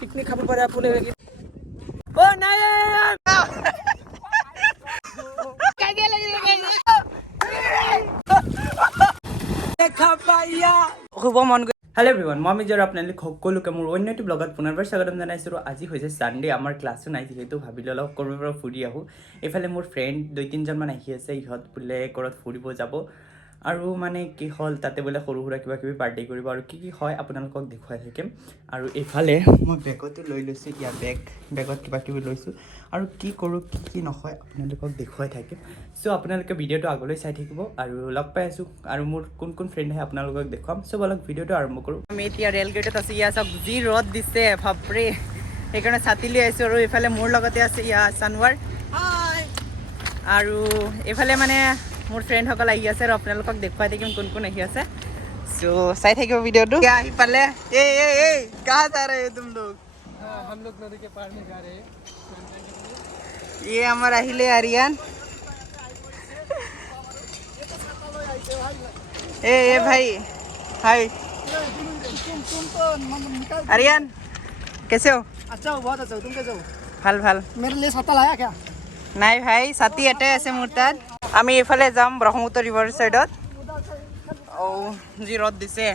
Picnic খাব পাৰে আপুনি অ নাই কাজিয়া লাগি শুভ মন হেল্ল' এভৰিৱান মই মিজৰ আপোনালোক সকলোকে মোৰ অন্য এটি ব্লগত পুনৰবাৰ স্বাগতম জনাইছোঁ আজি হৈছে ছানডে আমাৰ ক্লাছো নাই যিহেতু ভাবিলোঁ অলপ ক'ৰবাৰ পৰা ফুৰি আহোঁ এইফালে মোৰ ফ্ৰেণ্ড 2-3জনমান আহি আছে ইহঁত বোলে ক'ৰবাত ফুৰিব যাব আৰু মানে কি হ'ল তাতে বোলে সৰু সুৰা কিবা কিবি পাৰ্টি কৰিব আৰু কি হয় আপোনালোকক দেখুৱাই থাকিম আৰু এইফালে মই বেগতো লৈ লৈছোঁ ইয়াৰ বেগত কিবা কিবি লৈছোঁ আৰু কি কৰোঁ কি নহয় আপোনালোকক দেখুৱাই থাকিম চ' আপোনালোকে ভিডিঅ'টো আগলৈ চাই থাকিব আৰু লগ পাই আছোঁ আৰু মোৰ কোন ফ্ৰেণ্ড আহে আপোনালোকক দেখুৱাম চ' বলক ভিডিঅ'টো আৰম্ভ কৰোঁ আমি এতিয়া ৰেল গেটত আছোঁ ইয়াৰ চাওক যি ৰ'দ দিছে ভাপৰে সেইকাৰণে ছাতি লৈ আহিছোঁ আৰু এইফালে মোৰ লগতে আছে ইয়াৰ চানৱাৰ আৰু এইফালে মানে মোৰ ফ্ৰেণ্ডসকল আহি আছে আৰু আপোনালোকক দেখুৱাই থাকিম কোন আহি আছে চ' চাই থাকিব ভিডিঅ'টো আহি পালে कहाँ जा रहे हो तुम लोग हम लोग नदी के पार में जा रहे हैं ये हमारा अहिले आर्यन ए भाई हाय आर्यन कैसे हो अच्छा हो बहुत अच्छा हो तुम कैसे हो ভাল ভাল मेरे लिए छाता लाया क्या নাই ভাই ছাতি এটাই আছে মোৰ তাত আমি এইফালে যাম ব্ৰহ্মপুত্ৰ ৰিভাৰ সাইডত ও যি ৰদ দিছে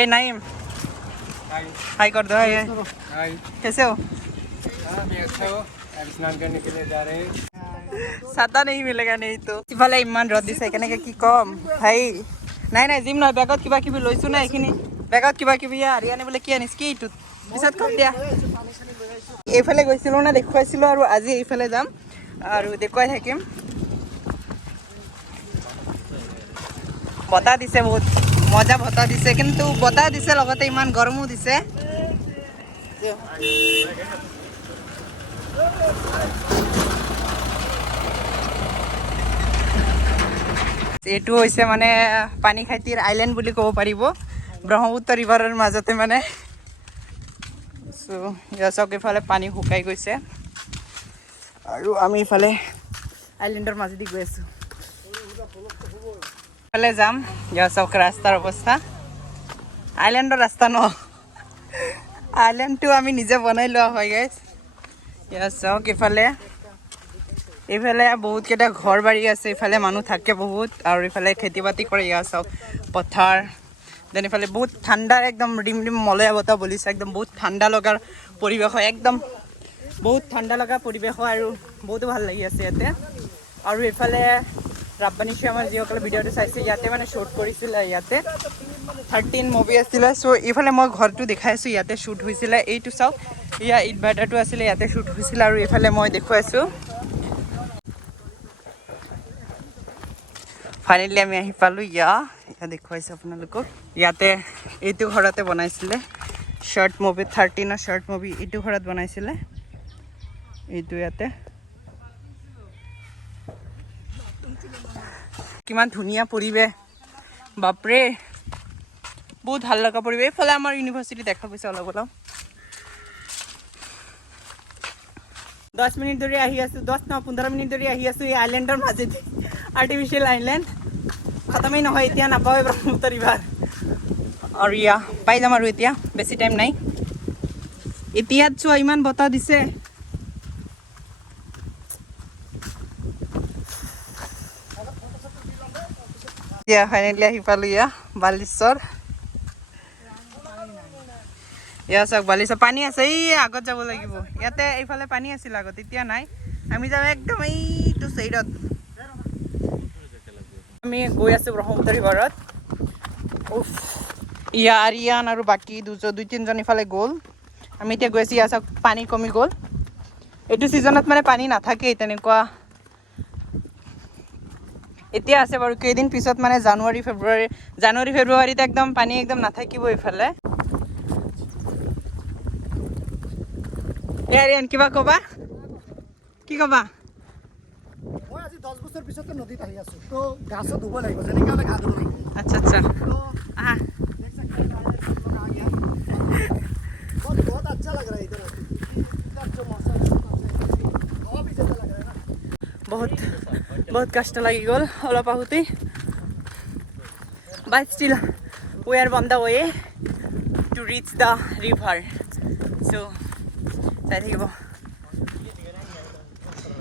ए नाइम हाय कर दो हाय हाय कैसे हो हाँ मैं अच्छा हो अब स्नान करने के लिए जा रहे हैं ছাতা नहीं मिलेगा नहीं तो ইফালে ইমান ৰদ দিছে কেনেকৈ কি কম ভাই নাই জিম নহয় বেগত কিবা কিবি লৈছোঁ না এইখিনি বেগত কিবা কিবি আৰিয়ানে বোলে কি আনিছ কি এইটো পিছত কম দিয়া এইফালে গৈছিলোঁ না দেখুৱাইছিলোঁ আৰু আজি এইফালে যাম আৰু দেখুৱাই থাকিম বতাহ দিছে বহুত মজা বতাহ দিছে কিন্তু বতাহ দিছে লগতে ইমান গৰমো দিছে এইটো হৈছে মানে পানীখাইটিৰ আইলেণ্ড বুলি ক'ব পাৰিব ব্ৰহ্মপুত্ৰ ৰিভাৰৰ মাজতে মানে চ' ইয়াৰ চাওক এইফালে পানী শুকাই গৈছে আৰু আমি ইফালে আইলেণ্ডৰ মাজেদি গৈ আছোঁ ইফালে যাম ইয়াৰ চাওক ৰাস্তাৰ অৱস্থা আইলেণ্ডৰ ৰাস্তা ন আইলেণ্ডটো আমি নিজে বনাই লোৱা হয় গাইজ ইয়াৰ চাওক এইফালে বহুত কেইটা ঘৰ বাৰী আছে ইফালে মানুহ থাকে বহুত আৰু ইফালে খেতি বাতি কৰে ইয়াৰ চাওক পথাৰ দেন ইফালে বহুত ঠাণ্ডা একদম ৰিম মলয়া বতাহ বলিছে একদম বহুত ঠাণ্ডা লগাৰ পৰিৱেশ হয় একদম বহুত ঠাণ্ডা লগা পৰিৱেশ হয় আৰু বহুতো ভাল লাগি আছে ইয়াতে আৰু এইফালে ৰাব্বানী শ্যামৰ যিসকলে ভিডিঅ'টো চাইছে ইয়াতে মানে শ্বুট কৰিছিলে ইয়াতে 13 মুভি আছিলে চ' এইফালে মই ঘৰটো দেখাই আছোঁ ইয়াতে শ্বুট হৈছিলে এইটো চাওক ইয়াৰ ইনভাৰ্টাৰটো আছিলে ইয়াতে শ্বুট হৈছিলে আৰু এইফালে মই দেখুৱাইছোঁ ফাইনেলি আমি আহি পালোঁ ইয়াত দেখুৱাইছোঁ আপোনালোকক ইয়াতে এইটো ঘৰতে বনাইছিলে শৰ্ট মুভি 13ৰ শৰ্ট মুভি এইটো ঘৰত বনাইছিলে এইটো ইয়াতে কিমান ধুনীয়া পৰিৱেশ বাপৰে বহুত ভাল লগা পৰিৱেশ এইফালে আমাৰ ইউনিভাৰ্চিটি দেখা গৈছে অলপ 10 মিনিট ধৰি আহি আছোঁ 15 মিনিট ধৰি আহি আছোঁ এই আইলেণ্ডৰ মাজেদি আৰ্টিফিচিয়েল আইলেণ্ড খতমেই নহয় এতিয়া নাপাওঁৱে ব্ৰহ্মপুত্ৰ ৰিভাৰ আৰু পাই যাম আৰু এতিয়া বেছি টাইম নাই এতিয়াত চোৱা ইমান বতাহ দিছে ফাইনেলি আহি পালোঁ বালেশ্বৰ চাওক বালেশ্বৰ পানী আছে এই আগত যাব লাগিব ইয়াতে এইফালে পানী আছিল আগত এতিয়া নাই আমি যাম একদম এইটো চাইডত আমি গৈ আছোঁ ব্ৰহ্মপুত্ৰ ৰিভাৰত আৰিয়ান আৰু বাকী 2-3জন ইফালে গ'ল আমি এতিয়া গৈ আছোঁ চাওক পানী কমি গ'ল এইটো ছিজনত মানে পানী নাথাকেই তেনেকুৱা এতিয়া আছে বাৰু কেইদিন পিছত মানে জানুৱাৰী ফেব্ৰুৱাৰীত একদম পানী একদম নাথাকিব এইফালে আৰিয়ান কিবা ক'বা কি ক'বা মই আজি 10 বছৰ পিছতে নদীত আহি আছোঁ তো গাছো ধুব লাগিব যেনেকৈ হ'লে গা ধুব লাগিব আচ্ছা बहुत अच्छा लग रहा है इधर जो मौसम हवा भी जैसा लग रहा है ना बहुत कष्ट লাগি গ'ল অলপ আহোঁতেই but still we are on the way to reach the river. So চাই থাকিব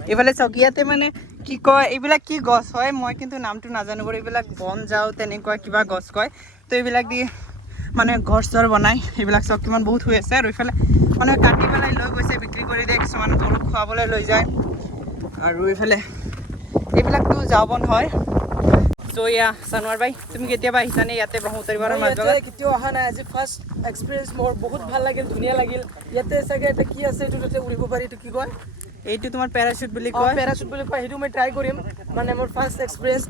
এইফালে চকীয়াতে মানে কি কয় এইবিলাক কি গছ হয় মই কিন্তু নামটো নাজানো বাৰু এইবিলাক বন যাও তেনেকুৱা কিবা গছ কয় তো এইবিলাক দি মানে ঘৰ চৰ বনাই এইবিলাক চব কিমান বহুত হৈ আছে আৰু এইফালে মানে কাটি পেলাই লৈ গৈছে বিক্ৰী কৰি দিয়ে কিছুমান গৰুক খুৱাবলৈ লৈ যায় আৰু এইফালে এইবিলাকতো যাবন হয় চ' ইয়া চানোৱাৰ বাই তুমি কেতিয়াবা আহিছানে ইয়াতে ব্ৰহ্মপুত্ৰৰ মাজত কেতিয়াও অহা নাই আজি ফাৰ্ষ্ট এক্সপিৰিয়েঞ্চ মোৰ বহুত ভাল লাগিল ধুনীয়া লাগিল ইয়াতে চাগে এটা কি আছে এইটো তাতে উৰিব পাৰি এইটো কি কয় এইটো তোমাৰ পেৰাশুট বুলি কয় সেইটো মই ট্ৰাই কৰিম মানে মোৰ ফাৰ্ষ্ট এক্সপিৰিয়েঞ্চ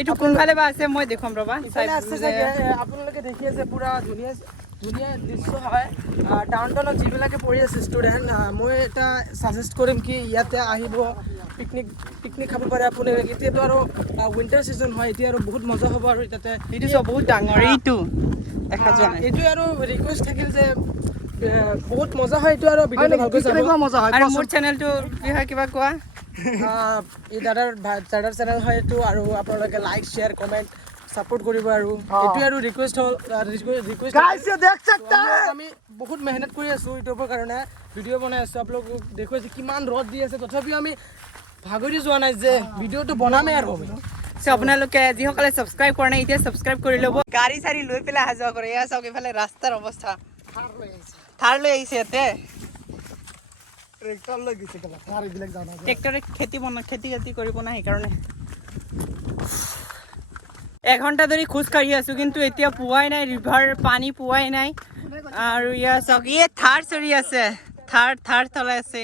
এইটো কোনফালে বা আছে মই দেখুৱাম ৰ'বা আছে চাগে আপোনালোকে দেখি আছে পুৰা ধুনীয়া ধুনীয়া দৃশ্য হয় ডাউন টাউনত যিবিলাকে পঢ়ি আছে ষ্টুডেণ্ট মই এটা ছাজেষ্ট কৰিম কি ইয়াতে আহিব পিকনিক খাব পাৰে আপুনি এতিয়াতো আৰু উইণ্টাৰ ছিজন হয় এতিয়া আৰু বহুত মজা হ'ব আৰু তাতে এইটো চব বহুত ডাঙৰ এইটো দেখা যোৱা নাই এইটো আৰু ৰিকুৱেষ্ট থাকিল যে বহুত মজা হয় এইটো আৰু ভিডিঅ'টো ভালকৈ চাব মজা হয় আৰু মোৰ চেনেলটো বিষয়ে কিবা কোৱা এই দাদাৰ চেনেল হয় এইটো আৰু আপোনালোকে লাইক শ্বেয়াৰ কমেণ্ট সাপোৰ্ট কৰিব আৰু এটো আৰু ৰিকুৱেষ্ট হল ৰিকুৱেষ্ট গাইস ये देख सकते हैं আমি বহুত মেহনত কৰি আছো ইউটিউবৰ কাৰণে ভিডিও বনাই আছো আপোনালোকক দেখুৱাইছে কিমান ৰদ দি আছে তথাপিও আমি ভাগৰি যোৱা নাই যে ভিডিওটো বনামে আৰু সো আপোনালোকে যিসকলে সাবস্ক্ৰাইব কৰা নাই এতিয়া সাবস্ক্ৰাইব কৰি ল'ব গাড়ী চাৰি লৈ পেলাই আহা যোৱা কৰে এয়া চাওক ইফালে ৰাস্তাৰ অৱস্থা থাৰ লৈ আহিছে ইয়াতে ট্ৰেক্টৰ লৈ গৈছে কেলা থাৰ এইবিলাক জানা ট্ৰেক্টৰে খেতি কৰিব না সেইকাৰণে এঘণ্টা ধৰি খোজ কাঢ়ি আছো কিন্তু এতিয়া পোৱাই নাই ৰিভাৰ পানী পোৱাই নাই আৰু ইয়া চাওক ইয়ে থাৰ চৰি আছে থাৰ চলাই আছে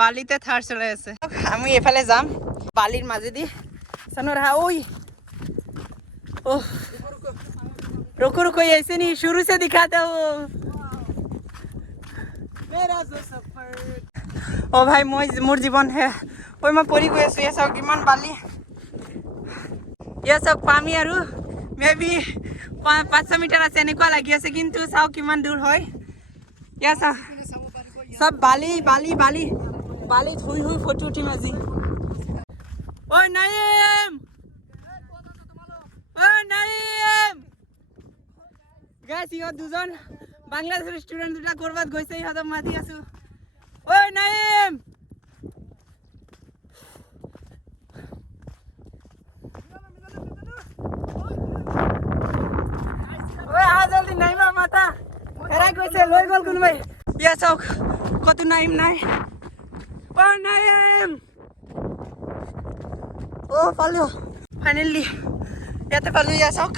বালিতে থাৰ চলাই আছে আমি এফালে যাম বালিৰ মাজেদি सनोर हाँ ओई ओह रुको रुको ऐसे नहीं शुरू से दिखाता हो मेरा जो सफर ओ भाई मोर जीवन है ओई मैं परी गई आছো ये सब किमान बाली ये सब पामी आरु मे बी 500 মিটাৰ আছে এনেকুৱা লাগি আছে কিন্তু চাও কিমান দূৰ হয় या सब बाली बाली बाली बाली हुई हुई फोटो उठी माजी ओए नाइम गाइस यो दुজন বাংলাদেশের স্টুডেন্ট দুটা করবাত গৈছে ইহত মাতি আছো ওই নাইম ওই আ জলদি নাইমা মাথা হেরাই গৈছে লৈ গল কোনবাই ইয়া চক কত নাইম নাই ওই নাইম ও পালো ফাইনালি ইয়াতে পালো ইয়া চক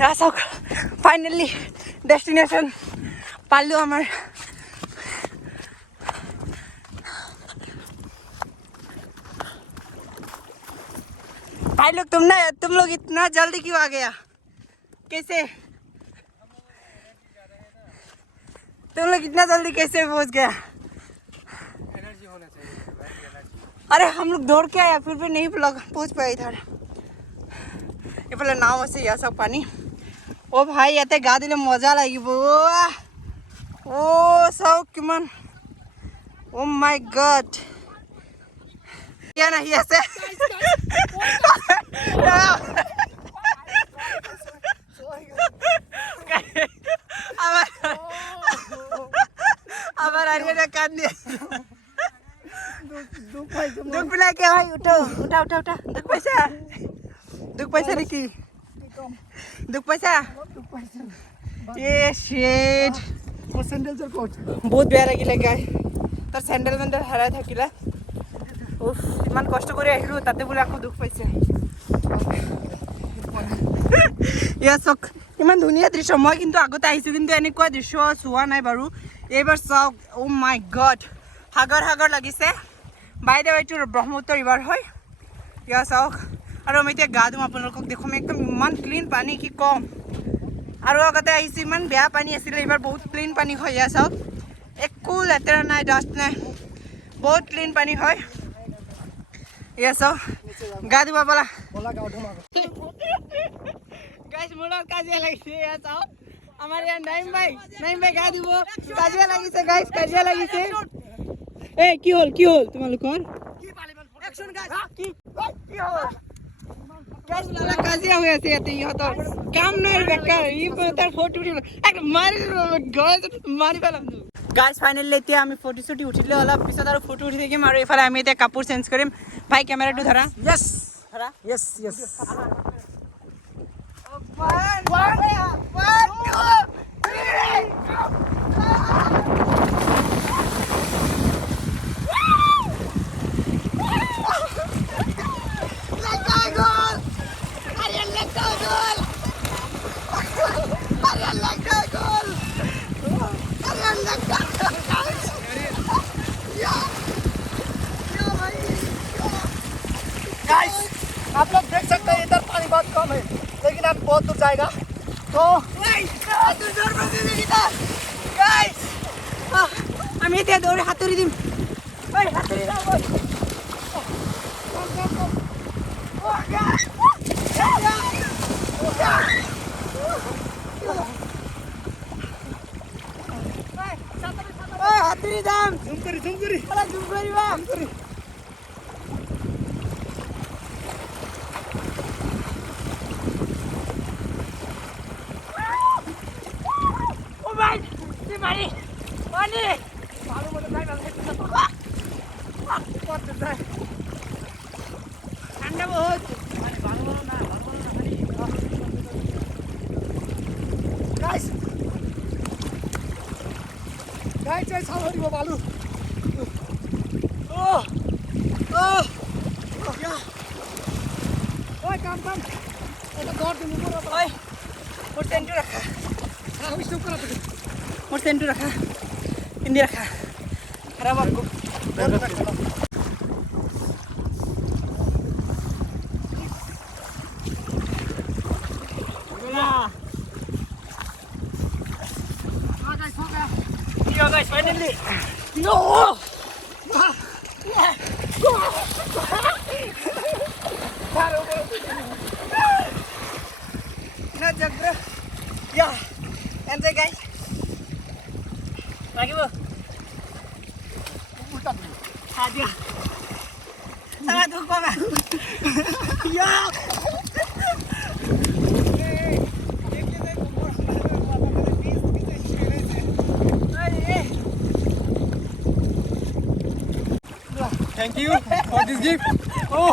ইয়া চক ফাইনালি ডেস্টিনেশন পালো আমার भाई लोग तुम लोग इतना जल्दी क्यों आ गया कैसे तुम लोग इतना जल्दी कैसे पहुंच गया एनर्जी होना चाहिए अरे हम लोग दौड़ के आया फिर भी नहीं पहुंच पाए इधर इफाले नाव আছে ইয়া সব পানী ও ভাই ইয়াতে গা দিলে মজা লাগিব ও সব কিমান ও মাই গড ইয়া নাহি আছে আবার আরিয়ানা কান্দি दुख पिला क्या भाई उठो उठा दुख पैसा निकी दुख पैसा ये शिट और सैंडल जर कोट बहुत बेয়া লাগিলে গাই তাৰ স্যান্ডেল হেৰাই থাকিলে উফ ইমান কষ্ট কৰি আহিলো তাতে বুলে আকৌ দুখ পাইছে ইয়া চক ইমান ধুনীয়া দৃশ্য মই কিন্তু আগতে আহিছো কিন্তু এনেকুৱা দৃশ্য চোৱা নাই বাৰু এইবাৰ চাওক ও মাই গড হাগৰ লাগিছে বাই দে এইটো ব্ৰহ্মপুত্ৰ ৰিভাৰ হয় ইয়া চাওক আৰু আমি এতিয়া গা ধুম আপোনালোকক দেখুৱাম একদম ইমান ক্লিন পানী কি কম আৰু আগতে আহিছো ইমান বেয়া পানী আছিলে এইবাৰ বহুত ক্লিন পানী হয় ইয়া চাওক একো লেতেৰা নাই ডাষ্ট নাই বহুত ক্লিন পানী হয় ইয়া চাওক গা ধুবা বলা बोला गाव धुमा গাইস মোৰৰ কাজিয়া লাগিছে ইয়া চাওক আমাৰ ইয়াৰ নাইম ভাই গা দিব কাজিয়া লাগিছে গাইস কাজিয়া লাগিছে এ কি হল তোমালোকৰ অ্যাকশন গাইস কি হ'ল গাইস লালা কাজিয়া হৈ আছে ইয়াতে ইহঁতৰ কাম নাই বেকাৰ ই তাৰ ফটো উঠিব এক মাৰি গাইস মাৰি পেলাম গাইজ ফাইনেলি এতিয়া আমি ফটো চুটি উঠিলে অলপ পিছত আৰু ফটো উঠি থাকিম আৰু এইফালে আমি এতিয়া কাপোৰ চেঞ্জ কৰিম ভাই কেমেৰাটো ধৰা ইয়েস ধৰা ইয়েস ইয়েস गाइस आप लोग देख सकते हैं इधर पानी बहुत कम है लेकिन अब बहुत दूर जाएगा तो गाइस আমি এতিয়া দৌৰি সাঁতুৰি দিম সাঁতুৰি যাম জুম কৰি অলপ জুম কৰিবা ও ভাই কি মারি পানি ভালো মতো যাই না কত যাই ঠান্ডা বহুত মানে ভালো না গাইস গাইস এই সামরিব ভালো ও ও ইয়া ওই কাম এটা দর দিন উপর ওই মোর টেন্টু রাখা হ্যাঁ ওই সব করা তো মোর টেন্টু রাখা হিন্দি রাখা খারাপ আপকো guys, finally. No! Nah, jago. Ya, enjoy guys. Lagi bu. Hadia. Sangat lupa kan? Ya. Thank you for this gift. Oh.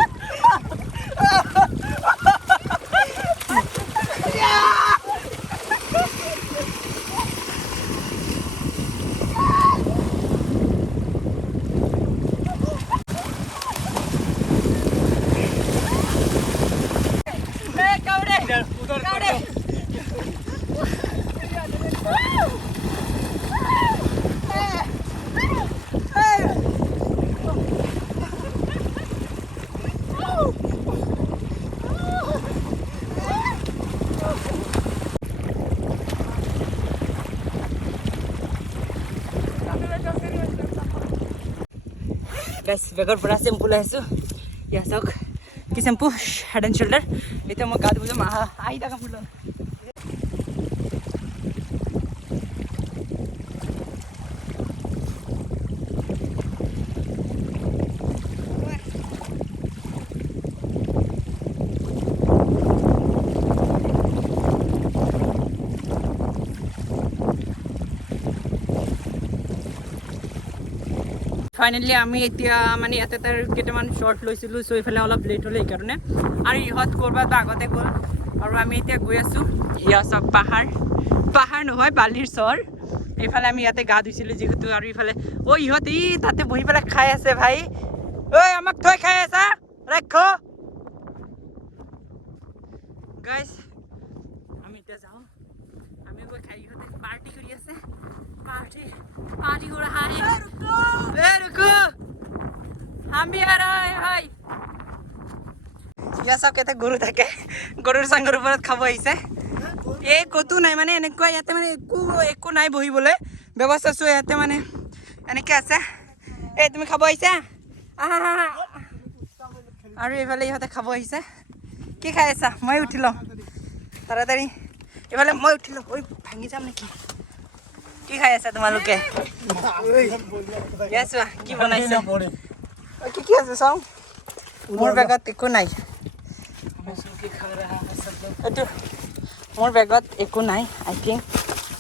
Guys, begar pura shampoo lahaisu. Ya sok ki shampoo Head and Shoulder. Ito mo gad bujam ai ta ka fulo. Finally, আমি এতিয়া মানে ইয়াতে তাৰ কেইটামান short লৈছিলোঁ so এইফালে অলপ late হ'ল এইকাৰণে আৰু ইহঁত কৰবাত আগতে গ'ল আৰু আমি এতিয়া গৈ আছোঁ ইয়া সব পাহাৰ নহয় বালিৰ চৰ এইফালে আমি ইয়াতে গা ধুইছিলোঁ যিহেতু আৰু এইফালে ও ইহঁত ই তাতে বহি পেলাই খাই আছে ভাই ঐ আমাক থৈ খাই আছা ৰাখো গাইজ আমি এতিয়া যাওঁ আমি গৈ খাই ইহঁতে পাৰ্টি কৰি আছে पार्टी हो रहा है रुको हम भी आ रहा है भाई या सब कहते गुरु থাকে গৰুৰ চাংৰ ওপৰত খাব আহিছে এই কতো নাই মানে এনেকুৱা ইয়াতে মানে একো নাই বহিবলৈ ব্যৱস্থা আছে ইয়াতে মানে এনেকে আছে এই তুমি খাব আহিছা আৰু এইফালে ইহঁতে খাব আহিছে কি খাই আছা মই উঠি লওঁ তাড়াতাড়ি এইফালে মই উঠি লওঁ ঐ ভাঙি যাম নেকি কি খাই আছা তোমালোকে কি বনাইছে কি আছে চাওঁ মোৰ বেগত একো নাই কি খা ৰহা है सब लोग এইটো মোৰ বেগত একো নাই আই থিংক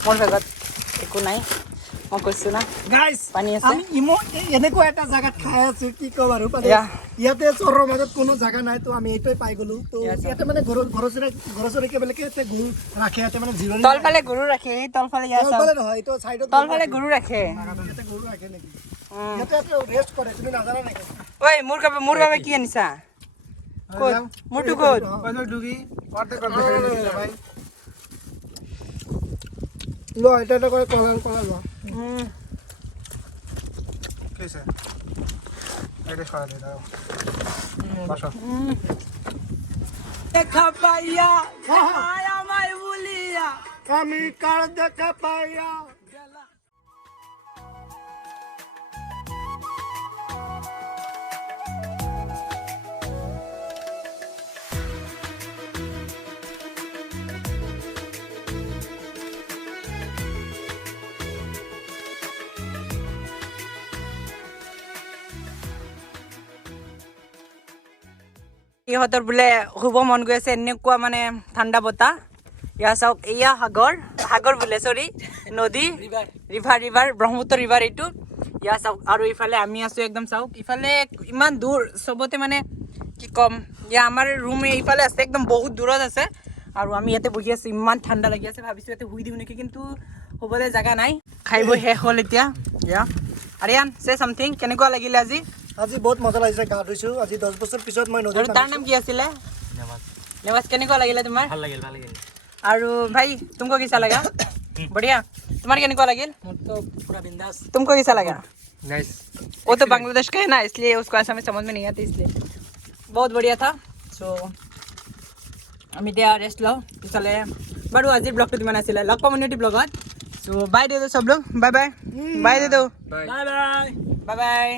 মোৰ বেগত একো নাই মই কৈছোঁ না গাইস পানী আছে আমি এনেকুৱা এটা জায়গাত খাই আছো কি কম আৰু Yeah. ইয়াতে চহৰৰ মাজত কোনো জায়গা নাই তো আমি এইটোৱে পাই গলো তো Yes, sir. ইয়াতে মানে ঘৰচৰে কেবেলেকে ইয়াতে গৰু ৰাখে ইয়াতে মানে জিৰণি তলফালে গৰু ৰাখে এই তলফালে ইয়াত তলফালে নহয় এইটো চাইডত তলফালে গৰু ৰাখে ইয়াতে গৰু ৰাখে নেকি ইয়াতে ৰেষ্ট কৰে তুমি নাজানা নেকি ঐ মোৰ বাবে কি আনিছা ক'ত মোৰটো ক'ত লো এটা এটা করে কলা লো कैसे এটা খাওয়া দে দাও বাসা দেখা পাইয়া আয়া মাই বুলিয়া আমি কার দেখা পাইয়া ইহঁতৰ বোলে শুব মন গৈ আছে এনেকুৱা মানে ঠাণ্ডা বতাহ ইয়া চাওক এয়া সাগৰ বোলে চৰি নদী ৰিভাৰ ব্ৰহ্মপুত্ৰ ৰিভাৰ এইটো ইয়া চাওক আৰু ইফালে আমি আছো একদম চাওক ইফালে ইমান দূৰ চবতে মানে কি কম ইয়া আমাৰ ৰুম ইফালে আছে একদম বহুত দূৰত আছে আৰু আমি ইয়াতে বহি আছো ইমান ঠাণ্ডা লাগি আছে ভাবিছো ইয়াতে শুই দিওঁ নেকি কিন্তু শুবলৈ জাগা নাই খাই বৈ শেষ হ'ল এতিয়া ইয়া আৰিয়ান সে সামথিং কেনেকুৱা লাগিলে আজি আজি বহুত মজা লাগিছে গা ধুইছো আজি 10 বছৰ পিছত মই নদীত আৰু তাৰ নাম কি আছিলে নেৱাজ কেনেকুৱা লাগিলে তোমাৰ ভাল লাগিল আৰু ভাই तुमको कैसा लगा बढ़िया तुम्हारा केनेকুৱা লাগিল तो पूरा बिंदास तुमको कैसा लगा नाइस वो तो बांग्लादेश का है ना इसलिए उसको ऐसा में समझ में नहीं आती इसलिए बहुत बढ़िया था सो আমি এতিয়া ৰেষ্ট লওঁ পিছলে বাৰু আজিৰ ব্লগটো কিমান আছিলে লগ কমিউনিটি ব্লগত সো বাই দে দো সব লোক বাই বাই বাই দে দো বাই বাই বাই বাই